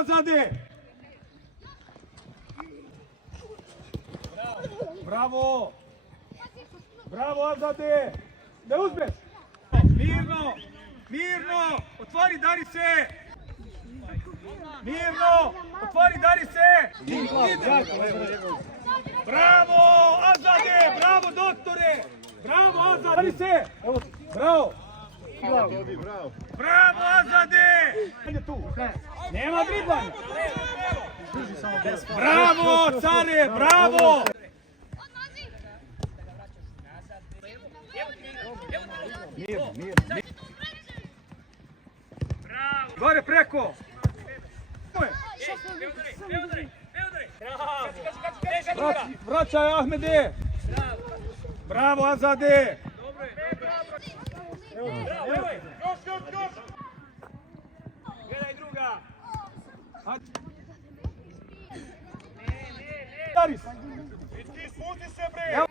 Azade! Bravo! Bravo, Azade! Ne uzmeš! Mirno! Mirno! Otvori, dari se! Mirno! Otvori, dari se! Bravo, Azade! Bravo, doktore! Bravo, Azade! Dari se! Bravo! Bravo, Azade! Nema driblanja! Bravo, care! Bravo! Mirno. Gore preko! Vraćaj, Ahmede! Bravo, Azade! Gledaj druga! Daris! Spusti se, bre!